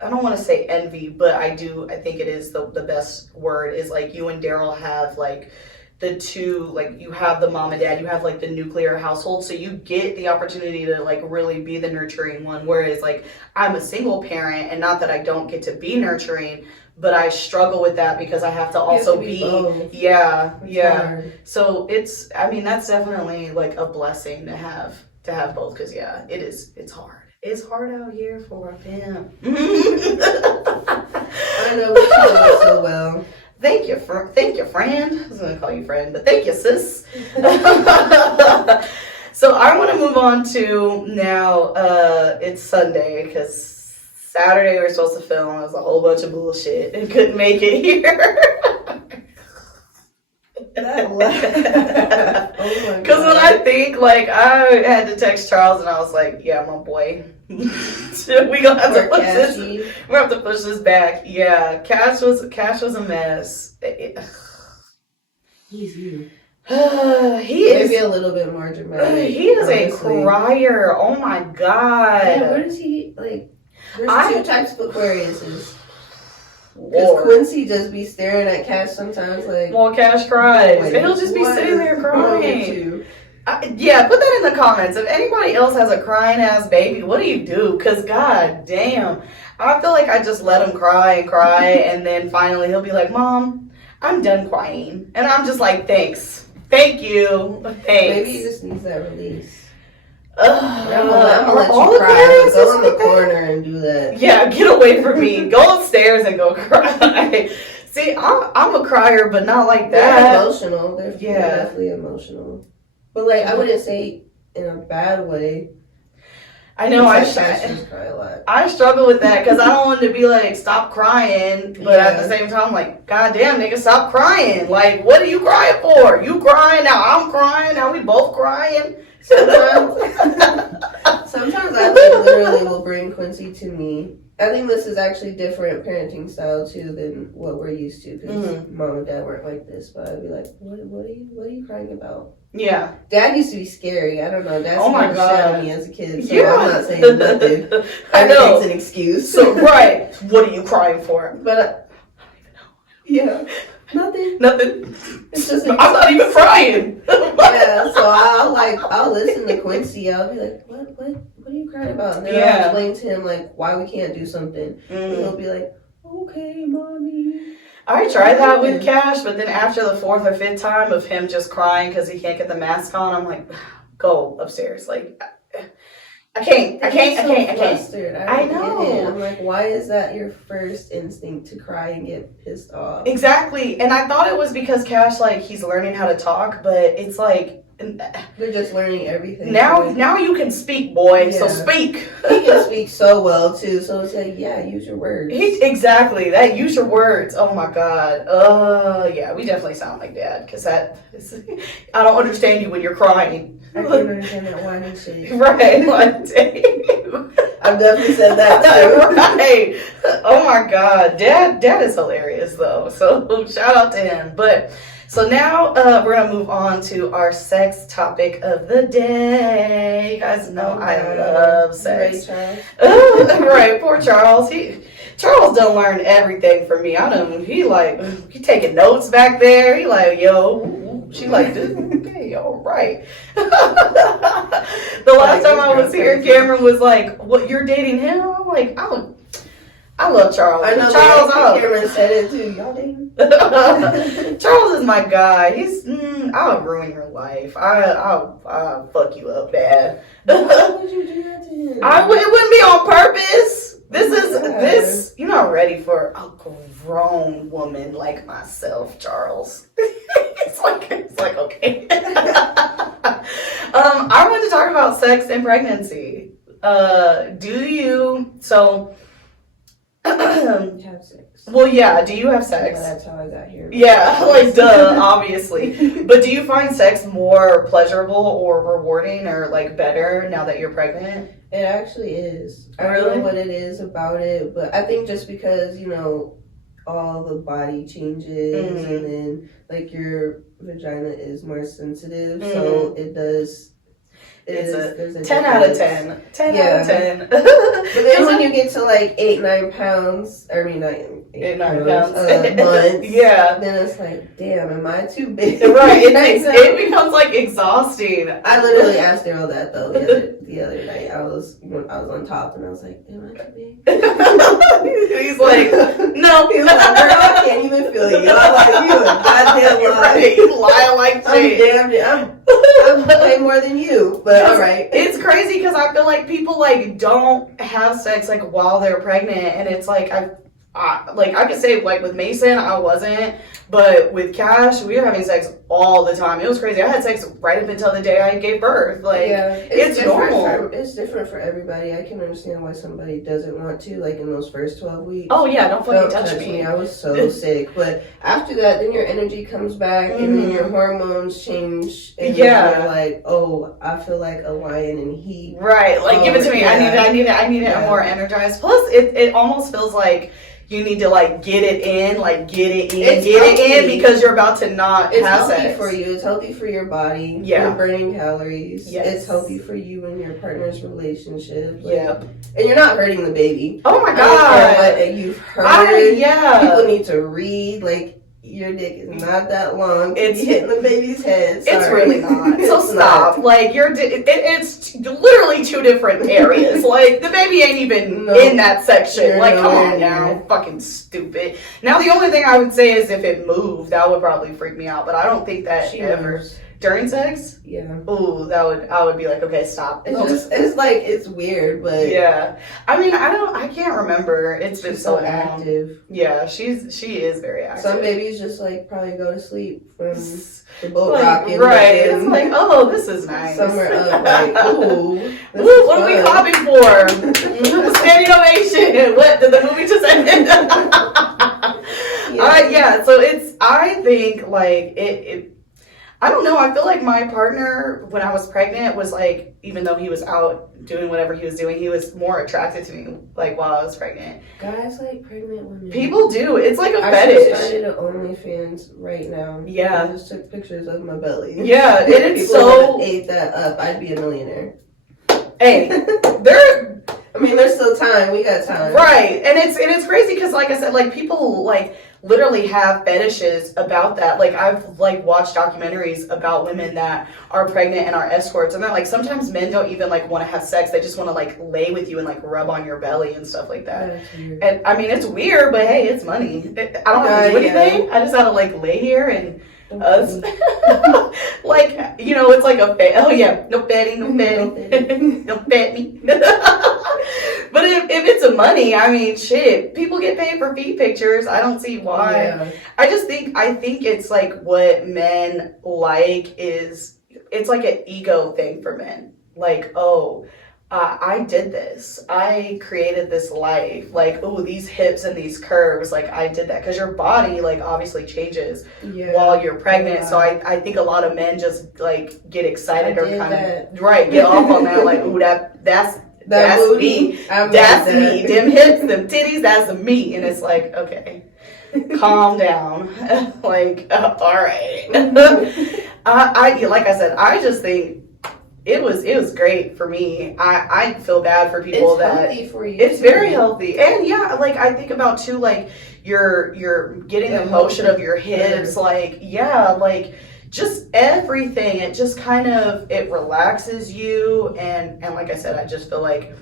don't want to say envy, but I think it is the best word, is like you and Daryl have like the two, like you have the mom and dad, you have like the nuclear household, so you get the opportunity to like really be the nurturing one, whereas like I'm a single parent, and not that I don't get to be nurturing, but I struggle with that because I have to also be both. Yeah. Hard. So that's definitely like a blessing to have both, because it's hard. It's hard out here for a pimp. I know, but you do it so well. Thank you, friend. I was gonna call you friend, but thank you, sis. So I want to move on to now. It's Sunday because Saturday we were supposed to film. It was a whole bunch of bullshit and couldn't make it here. Because when I think, like, I had to text Charles and I was like, yeah, my boy. we gonna have to push this. We're gonna have to push this back. Yeah, Cash was a mess. He's you. He Maybe is a little bit more dramatic. he is honestly. a crier. Oh my god. Yeah, where does he like? There's two types of Aquariuses. Because Lord. Quincy just be staring at Cash sometimes, like. Well, Cash cries. Wait, He'll just be what sitting there is wrong with crying. you? Yeah, put that in the comments. If anybody else has a crying ass baby, what do you do? Because, god damn. I feel like I just let him cry and cry, and then finally he'll be like, Mom, I'm done crying. And I'm just like, thanks. Thank you. Thanks. Maybe he just needs that release. I'm I'm gonna let all you the cry. parents Go in the like that? corner and do that. Yeah, get away from me. Go upstairs and go cry. See, I'm a crier, but not like They're that. emotional. They're definitely emotional. But, like, I wouldn't say in a bad way. I know Cash cry a lot. I struggle with that because I don't want to be like, stop crying, but at the same time, like, god damn, nigga, stop crying. Like, what are you crying for? You crying, now I'm crying, now we both crying. Sometimes I like, literally will bring Quincy to me. I think this is actually different parenting style too than what we're used to because mom and dad weren't like this. But I'd be like, what are you crying about? Yeah. Dad used to be scary. I don't know. Dad Oh my shit god. on me as a kid, so Yeah. I'm not saying nothing. I know. Everything's an excuse. So right, what are you crying for? But yeah, nothing. Nothing. It's just I'm not even crying. Yeah, so I'll listen to Quincy. I'll be like, what are you crying about? And then I'll explain to him like why we can't do something. And he'll be like, okay, mommy. I tried that with Cash, but then after the fourth or fifth time of him just crying because he can't get the mask on, I'm like, go upstairs. Like, I can't. Flustered. I know. get it. I'm like, why is that your first instinct to cry and get pissed off? Exactly. And I thought it was because Cash, like, he's learning how to talk, but it's like, they're just learning everything. Now you can speak, boy. Yeah. So speak. He can speak so well too. So it's like, yeah, use your words. Exactly. That use your words. Oh my god. Yeah, we definitely sound like Dad because I don't understand you when you're crying. I can't understand that whining shit. Right. Like, dang. I've definitely said that too. Right. Oh my god. Dad is hilarious though. So shout out to him. But so now we're gonna move on to our sex topic of the day. You guys know I love sex. Right, poor Charles. Charles don't learn everything from me. He taking notes back there. He like, yo, she like this. Okay, all right. The last time I was here, Cameron was like, what, you're dating him? I'm like, I love Charles. I know Charles, Cameron said it too. Y'all dating? Charles is my guy. I'll ruin your life. I'll fuck you up bad. Why would you do that to him? It wouldn't be on purpose. You're not ready for a grown woman like myself, Charles. it's like okay. I wanted to talk about sex and pregnancy. Do you have sex? Well, yeah. Do you have sex? Yeah, that's how I got here. Yeah, like duh, obviously. But do you find sex more pleasurable or rewarding or like better now that you're pregnant? It actually is. I Really? don't know what it is about it, but I think just because, all the body changes and then like your vagina is more sensitive, so it does. There's a 10 out of 10. 10 out of 10. But then when you get to like 8-9 pounds, I mean, not 8-9 pounds, months, yeah. Then it's like, damn, am I too big? Right, it becomes like exhausting. I literally asked Daryl that though the other night. I was on top and I was like, am I too big? He's like, no. He's like, girl, I can't even feel you. I'm like, you a goddamn lie. Right, you lie like shit. I'm way more than you, but all right. It's crazy because I feel like people like don't have sex like while they're pregnant, and it's like I could say like with Mason I wasn't, But with Cash, we were having sex all the time. It was crazy. I had sex right up until the day I gave birth. Like, yeah, it's normal. It's different for everybody. I can understand why somebody doesn't want to, like in those first 12 weeks. Oh yeah, don't fucking touch me. I was so sick. But after that, then your energy comes back, and then your hormones change. And you're like, oh, I feel like a lion in heat. Right, like give it to me. Yeah. I need it. I'm more energized. Plus, it almost feels like you need to like get it in, because you're about to not have sex. It's healthy for you. It's healthy for your body. Yeah. You're burning calories. Yes. It's healthy for you and your partner's relationship. Yep. And you're not hurting the baby. Oh my God. What you've heard. Yeah. People need to read. Like, your dick is not that long. It's hitting the baby's head. Sorry. It's really not. So stop. Like it's literally two different areas. Like the baby ain't even in that section. Like come on now, fucking stupid. Now the only thing I would say is if it moved, that would probably freak me out. But I don't think that ever. Moves. During sex? Yeah. Ooh, I would be like, okay, stop. It's weird, but yeah. I mean, I can't remember. It's been so long. Active. Yeah, she is very active. Some babies just like probably go to sleep from the boat rocking. Right. It's like, oh, this is nice. Somewhere up, like, ooh. What are we clapping for? Standing ovation. What did the movie just end? Yeah. So I think like it I don't know. I feel like my partner, when I was pregnant, was like, even though he was out doing whatever he was doing, he was more attracted to me, like, while I was pregnant. Guys like pregnant women. People do. It's like a fetish. I started an OnlyFans right now. Yeah. I just took pictures of my belly. Yeah, and it's so... ate that up, I'd be a millionaire. Hey, there's still time. We got time. Right. And it's crazy because, like I said, like, people, like, literally have fetishes about that. Like I've like watched documentaries about women that are pregnant and are escorts, and they're like sometimes men don't even like want to have sex. They just want to like lay with you and like rub on your belly and stuff like that. And I mean it's weird, but hey, it's money. I don't have to do anything. I just have to like lay here and like it's like a no petting, no pet me. But if it's a money, I mean, shit, people get paid for feet pictures. I don't see why. Yeah. I think it's like what men like is, it's like an ego thing for men. Like, oh, I did this. I created this life. Like, oh, these hips and these curves. Like, I did that. Because your body, like, obviously changes while you're pregnant. Yeah. So I think a lot of men just, like, get excited or kind of, get off on that. Like, ooh, that's me. That's me. Them hips, them titties, that's me. And it's like, okay, calm down. Like, all right. Like I said, I just think it was great for me. I feel bad for people that healthy for you. It's very healthy. And yeah, like I think about too, like you're getting the motion of your hips, like like just everything. It just kind of, it relaxes you, and like I said, I just feel like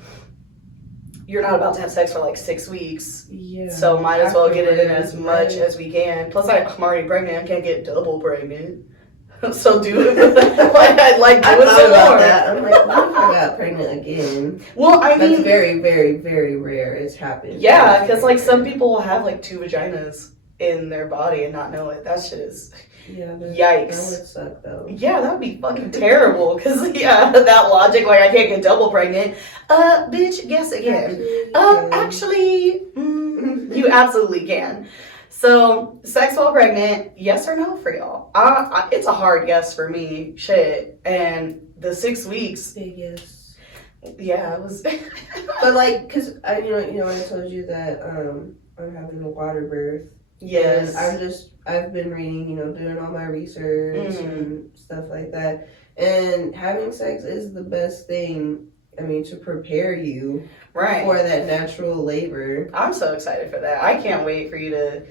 you're not about to have sex for like 6 weeks. Yeah. So might as well get it in as much as we can. Plus I'm already pregnant. I can't get double pregnant. So do it. I thought about that. I'm like, what if I got pregnant again? Well, I mean, that's very, very, very rare. It's happened. Yeah, because like some people will have like 2 vaginas in their body and not know it. That shit is yikes. That would suck though. Yeah, that would be fucking terrible. Because that logic, like I can't get double pregnant. Bitch, guess again. Actually, you absolutely can. So, sex while pregnant, yes or no for y'all? It's a hard yes for me, shit. And the 6 weeks. Big yes. Yeah, it was. But like, cause I told you that I'm having a water birth. Yes. And I've been reading, doing all my research and stuff like that. And having sex is the best thing. I mean, to prepare you for that natural labor. I'm so excited for that. I can't wait for you to.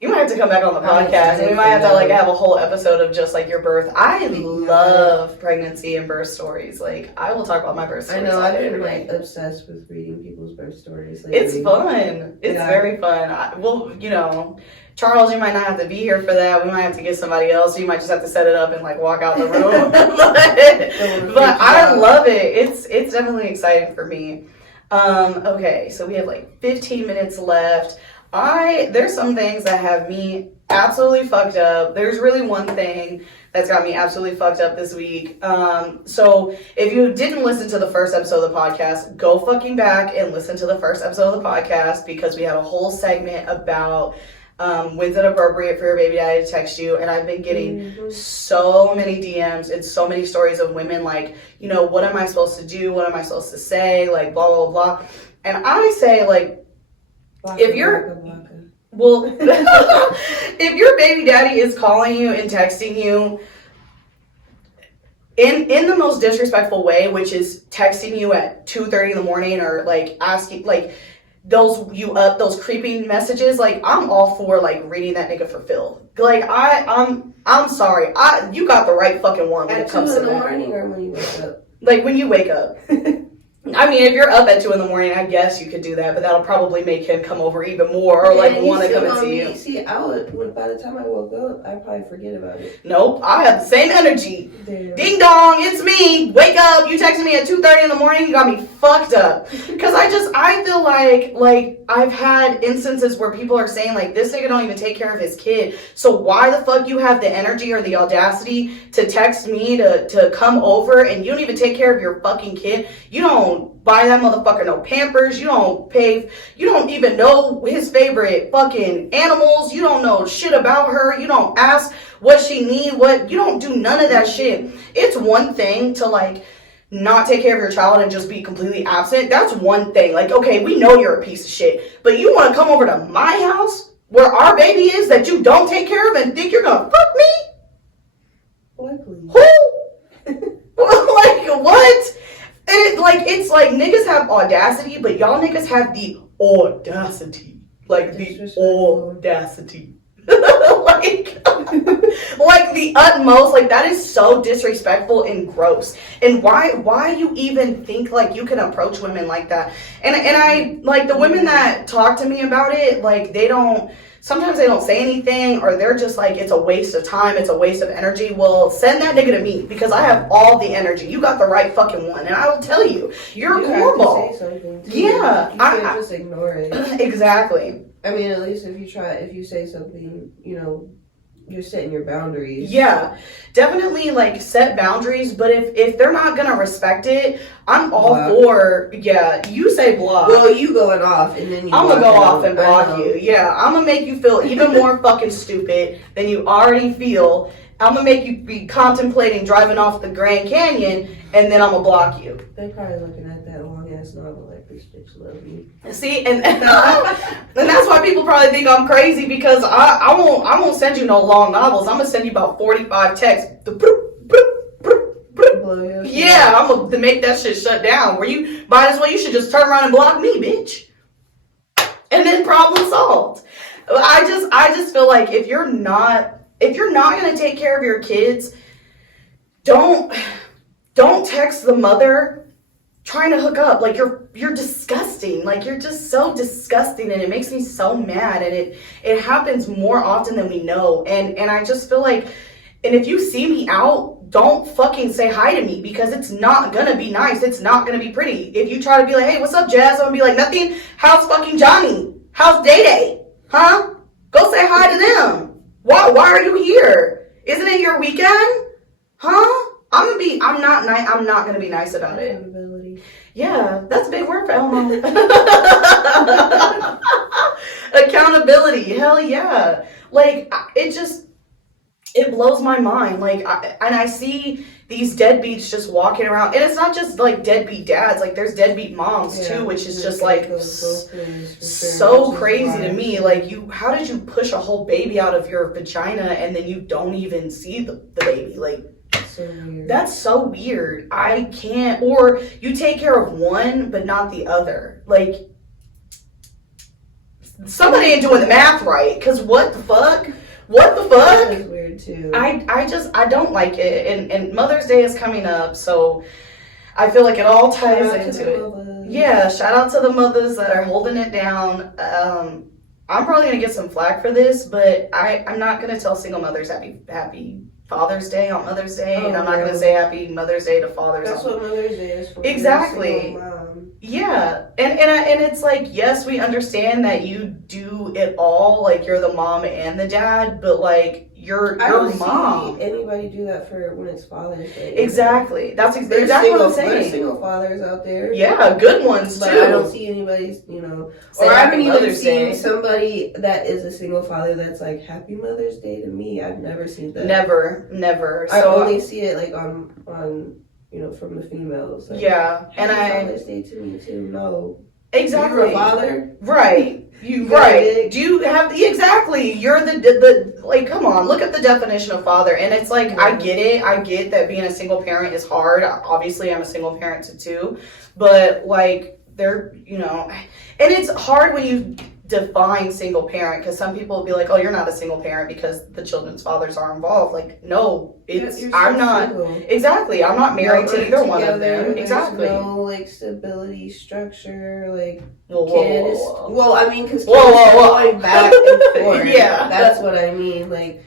You might have to come back on the podcast, and we might have to like have a whole episode of just like your birth. I love pregnancy and birth stories. Like I will talk about my birth stories. I know, I've been like obsessed with reading people's birth stories lately. It's fun. It's very fun. Charles, you might not have to be here for that. We might have to get somebody else. You might just have to set it up and like walk out the room. but I love it. It's definitely exciting for me. Okay, so we have like 15 minutes left. There's some things that have me absolutely fucked up. There's really one thing that's got me absolutely fucked up this week. So if you didn't listen to the first episode of the podcast, go fucking back and listen to the first episode of the podcast, because we had a whole segment about when's it appropriate for your baby daddy to text you. And I've been getting so many DMs and so many stories of women like, you know, what am I supposed to do? What am I supposed to say? Like, blah, blah, blah. And I say, like, if you're... Well, if your baby daddy is calling you and texting you in the most disrespectful way, which is texting you at 2:30 in the morning, or like asking, like those creeping messages, like I'm all for like reading that nigga for Phil. Like I'm sorry, you got the right fucking one when at it comes to that. 2 in the morning or when you wake up? Like when you wake up. I mean, if you're up at 2 in the morning, I guess you could do that, but that'll probably make him come over even more, or like want to come and see you. See, by the time I woke up, I'd probably forget about it. Nope, I have the same energy. Damn. Ding dong, it's me. Wake up. You texted me at 2:30 in the morning. You got me fucked up. Because I feel like I've had instances where people are saying like, this nigga don't even take care of his kid. So why the fuck you have the energy or the audacity to text me to come over, and you don't even take care of your fucking kid? You don't buy that motherfucker no Pampers. You don't even know his favorite fucking animals. You don't know shit about her. You don't ask what she needs. You don't do none of that shit. It's one thing to like not take care of your child and just be completely absent. That's one thing. Like, okay, we know you're a piece of shit, but you want to come over to my house where our baby is that you don't take care of and think you're gonna fuck me? Luckily. Who? Like, what? And it's like niggas have audacity, but y'all niggas have the audacity. Like the audacity. like the utmost. Like that is so disrespectful and gross. And why you even think like you can approach women like that? And I like the women that talk to me about it, like sometimes they don't say anything, or they're just like, it's a waste of time, it's a waste of energy. Well, send that nigga to me, because I have all the energy. You got the right fucking one, and I will tell you, you're a cornball. Say something too. Yeah, you can't just ignore it. Exactly. I mean, at least if you say something, you know, you're setting your boundaries. Yeah, definitely like set boundaries, but if they're not gonna respect it, I'm all for, you say block. Well, you going off and then I'm gonna go off and block you. Yeah, I'm gonna make you feel even more fucking stupid than you already feel. I'm gonna make you be contemplating driving off the Grand Canyon, and then I'm gonna block you. They probably looking at that long ass novel like, this bitch love me. See, and that's why people probably think I'm crazy, because I won't send you no long novels. I'm gonna send you about 45 texts. Yeah, I'm gonna make that shit shut down. Where you might as well, you should just turn around and block me, bitch. And then problem solved. I just feel like if you're not gonna take care of your kids, don't text the mother trying to hook up. Like you're disgusting. Like you're just so disgusting, and it makes me so mad, and it happens more often than we know. And I just feel like, and if you see me out, don't fucking say hi to me, because it's not gonna be nice. It's not gonna be pretty. If you try to be like, hey, what's up, Jazz? I'm gonna be like, nothing. How's fucking Johnny? How's Day Day? Huh? Go say hi to them. Why are you here? Isn't it your weekend? Huh? I'm not gonna be nice about it. Accountability. Yeah, that's a big word for Elmo. Accountability. Hell yeah. Like, it blows my mind. Like, I see these deadbeats just walking around, and it's not just like deadbeat dads. Like, there's deadbeat moms too, which is just like so crazy to me. Like, how did you push a whole baby out of your vagina and then you don't even see the baby? Like, so weird. That's so weird. I can't. Or you take care of one but not the other. Like, somebody ain't doing the math right. Cause what the fuck? What the fuck? That is weird too. I don't like it. And Mother's Day is coming up, so I feel like it all ties into it. Yeah, shout out to the mothers that are holding it down. I'm probably gonna get some flack for this, but I'm not gonna tell single mothers happy Father's Day on Mother's Day, and I'm not gonna say happy Mother's Day to fathers. That's what Mother's Day is for. Exactly. Yeah, and it's like, yes, we understand that you do it all, like you're the mom and the dad, but like you're I don't mom. see anybody do that for when it's Father's Day. Exactly. That's There's exactly what I'm There's saying. single fathers out there. Yeah, good ones But too. I don't see anybody, you know, Say or I Happy haven't even Mother's seen Day. somebody that is a single father that's like Happy Mother's Day to me. I've never seen that. Never. I So only see it like on you know, from the females. Like, yeah, and Father's Day to me too. No, exactly. You're a father, Right. You right. Do you have exactly? You're the like. Come on, look at the definition of father, and it's like I get it. I get that being a single parent is hard. Obviously, I'm a single parent too, but like they're and it's hard when you define single parent because some people will be like, oh, you're not a single parent because the children's fathers are involved. Like, no, it's I'm not single. Exactly. I'm not married to either one of them. Exactly. No like stability structure like. Whoa. Well, I mean, because going back and forth. Yeah, that's what I mean. Like,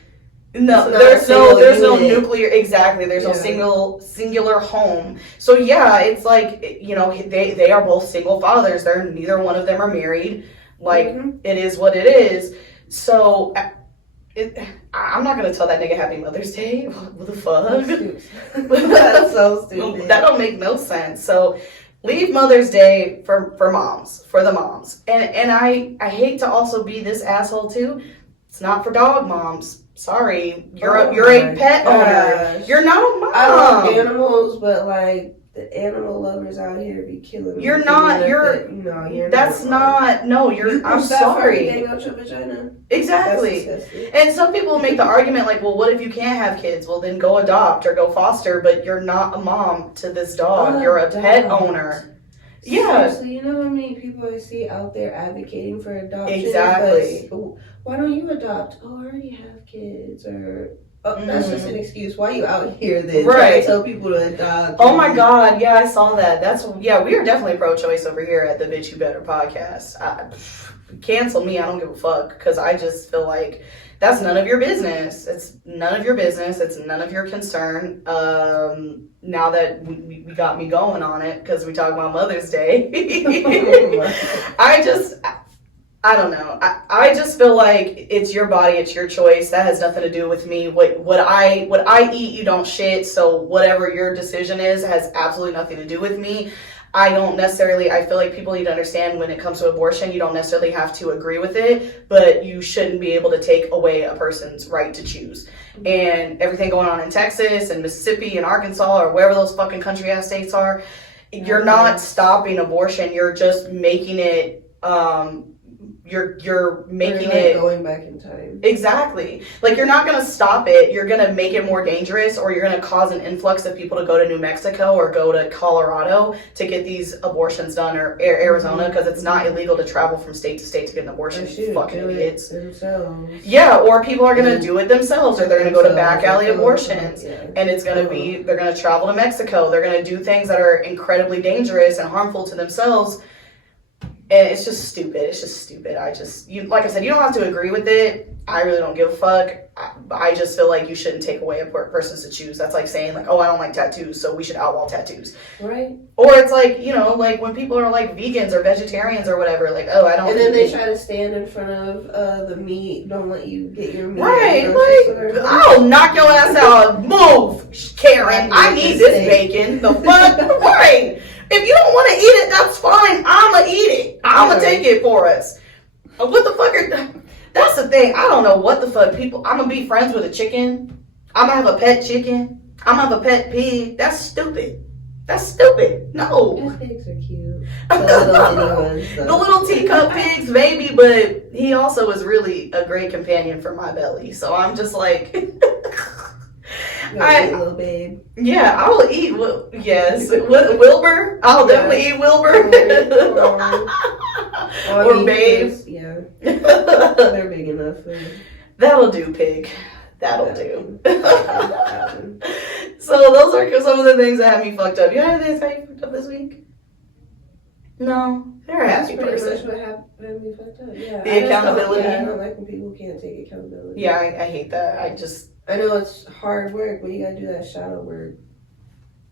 no, there's no nuclear. Exactly, there's no singular home. So yeah, it's like they are both single fathers. Neither one of them are married. Like it is what it is. So. I'm not gonna tell that nigga Happy Mother's Day. What the fuck? That's so stupid. That don't make no sense. So. Leave Mother's Day for moms, for the moms. And I hate to also be this asshole too. It's not for dog moms. Sorry. You're a pet owner. You're not a mom. I love animals, but like the animal lovers out here be killing me. You're not that's not I'm sorry. Hang out your vagina. Exactly. And some people make the argument like, well, what if you can't have kids? Well, then go adopt or go foster, but you're not a mom to this dog. You're a pet owner. Yeah. Seriously, you know how many people I see out there advocating for adoption? Exactly. But why don't you adopt? Oh, I already have kids. Or that's just an excuse. Why are you out here then? Right. Trying to tell people to adopt. Oh my God. Yeah, I saw that. We are definitely pro-choice over here at the Bitch You Better podcast. Cancel me. I don't give a fuck because I just feel like that's none of your business. It's none of your business. It's none of your concern. Now that we got me going on it because we talk about Mother's Day, I don't know. I just feel like it's your body, it's your choice. That has nothing to do with me. What I eat, you don't shit. So whatever your decision is has absolutely nothing to do with me. I feel like people need to understand when it comes to abortion, you don't necessarily have to agree with it, but you shouldn't be able to take away a person's right to choose. And everything going on in Texas and Mississippi and Arkansas or wherever those fucking country ass states are, you're not stopping abortion. You're just making it, you're making it going back in time. Exactly. Like you're not gonna stop it. You're gonna make it more dangerous, or you're gonna cause an influx of people to go to New Mexico or go to Colorado to get these abortions done, or Arizona, because it's not illegal to travel from state to state to get an abortion. Fucking idiots. Yeah, or people are gonna do it themselves, or they're gonna go to back alley abortions, and it's gonna be they're gonna travel to Mexico. They're gonna do things that are incredibly dangerous and harmful to themselves. And it's just stupid. It's just stupid. Like I said, you don't have to agree with it. I really don't give a fuck. I just feel like you shouldn't take away a person's to choose. That's like saying like, oh, I don't like tattoos, so we should outlaw tattoos. Right. Or it's like, like when people are like vegans or vegetarians or whatever, like, oh, I don't. And then they try to stand in front of the meat. Don't let you get your meat. Right. Like, I'll knock your ass out. Move, Karen. I need this bacon. The fuck? Right. If you don't want to eat it, that's fine. I'ma eat it. I'ma take it for us. What the fuck that's the thing. I don't know what the fuck people. I'm gonna be friends with a chicken. I'm gonna have a pet chicken. I'm gonna have a pet pig. That's stupid. That's stupid. No. His pigs are cute. The little teacup pigs, maybe, but he also is really a great companion for my belly. So I'm just like. Little babe. Yeah, I will eat. Yes, Wilbur. I'll definitely eat Wilbur. Or babe. Yeah, they're big enough. That'll do, pig. That'll do. So those are some of the things that have me fucked up. You have anything that got you fucked up this week? No, they're a happy person. That's pretty much what had me fucked up. Yeah, the accountability. I don't like when people can't take accountability. Yeah, I hate that. I know it's hard work, but you gotta do that shadow work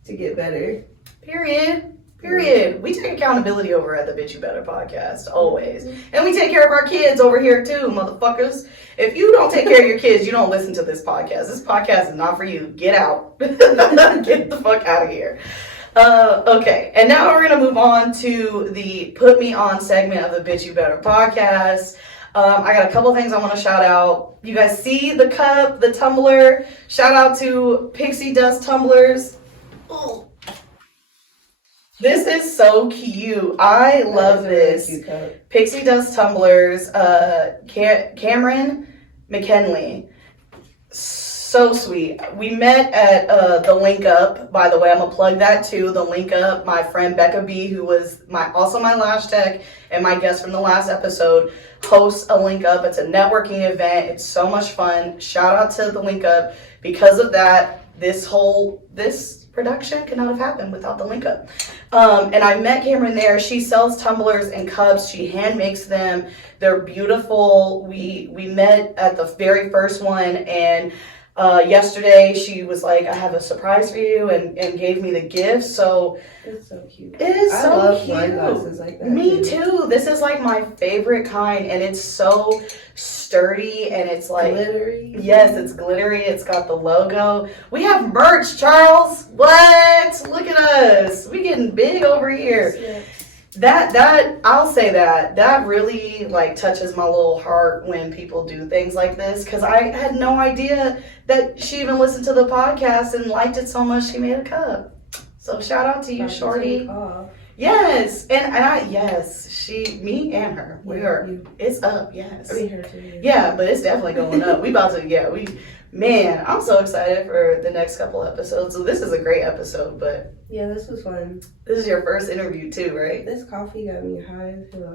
to get better. Period. Period. We take accountability over at the Bitch You Better podcast, always. And we take care of our kids over here too, motherfuckers. If you don't take care of your kids, you don't listen to this podcast. This podcast is not for you. Get out. Get the fuck out of here. Okay, and now we're going to move on to the Put Me On segment of the Bitch You Better podcast. I got a couple things I want to shout out. You guys see the cup, the tumbler. Shout out to Pixie Dust Tumblers. Oh. This is so cute. I love this. Really cute Pixie Dust Tumblers. Cameron McKinley. So sweet. We met at the Link Up. By the way, I'm gonna plug that too. The Link Up. My friend Becca B, who was also my Lash Tech and my guest from the last episode, hosts a Link Up. It's a networking event. It's so much fun. Shout out to the Link Up. Because of that, this production could not have happened without the Link Up. And I met Cameron there. She sells tumblers and cups. She hand makes them. They're beautiful. We met at the very first one, and yesterday she was like, I have a surprise for you, and gave me the gift. So it's so cute. It is I so love cute. wine glasses like that. Me too. This is like my favorite kind, and it's so sturdy, and it's like glittery. Yes, it's glittery. It's got the logo. We have merch, Charles. What? Look at us. We getting big over here. Yes. That I'll say that really like touches my little heart when people do things like this, because I had no idea that she even listened to the podcast and liked it so much she made a cup. So shout out to you, Shorty. Yes, and me and her. It's up, yes. I mean her too. Yeah, but it's definitely going up. Man, I'm so excited for the next couple episodes. So this is a great episode, but yeah, this was fun. This is your first interview too, right? This coffee got me high as hell.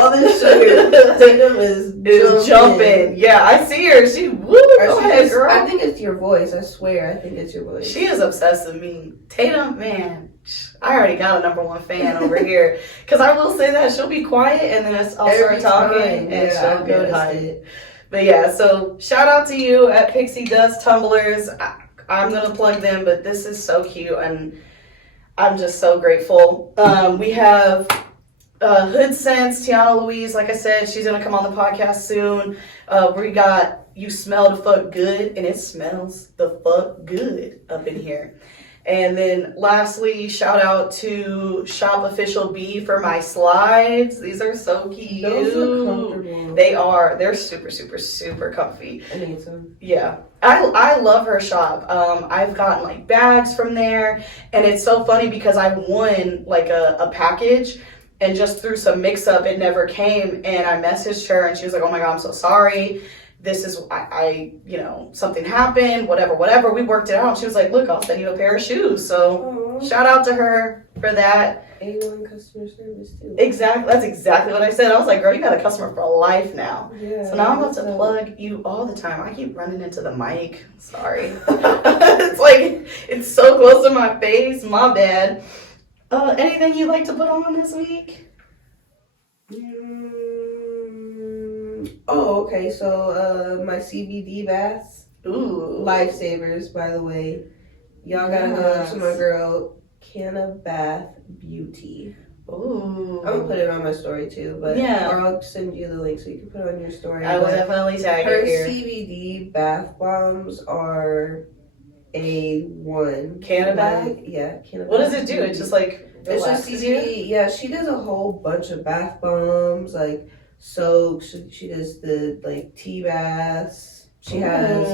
All this sugar, Tatum is jumping. Yeah, I see her. She go ahead, girl. I think it's your voice. I swear, I think it's your voice. She is obsessed with me. Tatum, man, I already got a #1 fan over here. Because I will say that she'll be quiet, and then I'll start talking, and she'll go high. But yeah, so shout out to you at Pixie Dust Tumblers. I'm going to plug them, but this is so cute, and I'm just so grateful. We have Hood Sense, Tiana Louise. Like I said, she's going to come on the podcast soon. We got You Smell the Fuck Good, and it smells the fuck good up in here. And then lastly, shout out to Shop Official B for my slides. These are so cute. Those are comfortable. They are. They're super, super, super comfy. I need some. Yeah. I love her shop. I've gotten like bags from there. And it's so funny because I won like a package, and just through some mix up, it never came. And I messaged her, and she was like, oh my God, I'm so sorry. This is, something happened, whatever. We worked it out. She was like, look, I'll send you a pair of shoes. So shout out to her for that. A1 customer service too. Exactly. That's exactly what I said. I was like, girl, you got a customer for life now. Yeah, so now I'm about to plug you all the time. I keep running into the mic. Sorry. It's like, it's so close to my face. My bad. Anything you'd like to put on this week? Oh, okay. So, my CBD baths. Ooh. Lifesavers, by the way. Y'all gotta go to my girl, Canna Bath Beauty. Ooh. I'm gonna put it on my story too, but yeah. Or I'll send you the link so you can put it on your story. I will definitely tag it here. Her CBD bath bombs are A1. Canna Bath? Yeah, Canna Bath. What does it do? It's just like it's just CBD. Yeah, she does a whole bunch of bath bombs, like soaks. She does the like tea baths. She has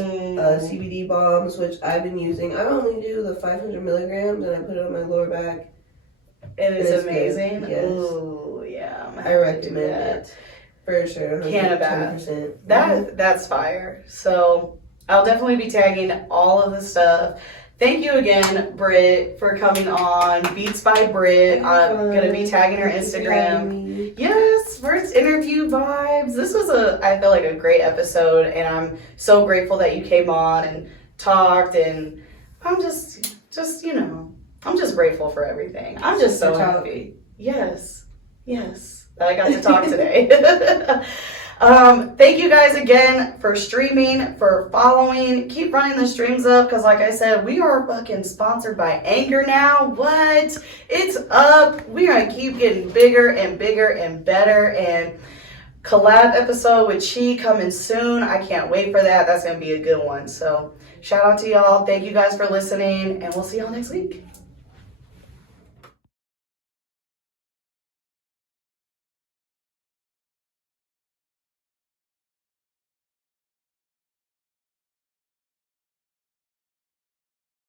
CBD bombs, which I've been using. I only do the 500 milligrams, and I put it on my lower back. And it's amazing. Yes. Ooh, yeah. I recommend it for sure. Canna Bath. That's fire. So I'll definitely be tagging all of the stuff. Thank you again, Britt, for coming on. Beats by Britt. I'm going to be tagging her Instagram. Yes, first interview vibes. This was I feel like a great episode, and I'm so grateful that you came on and talked, and I'm just I'm just grateful for everything. I'm just so happy. Yes, that I got to talk today. Thank you guys again for streaming, for following. Keep running the streams up because, like I said, we are fucking sponsored by Anchor now. What? It's up. We're going to keep getting bigger and bigger and better. And collab episode with Chi coming soon. I can't wait for that. That's going to be a good one. So shout out to y'all. Thank you guys for listening, and we'll see y'all next week.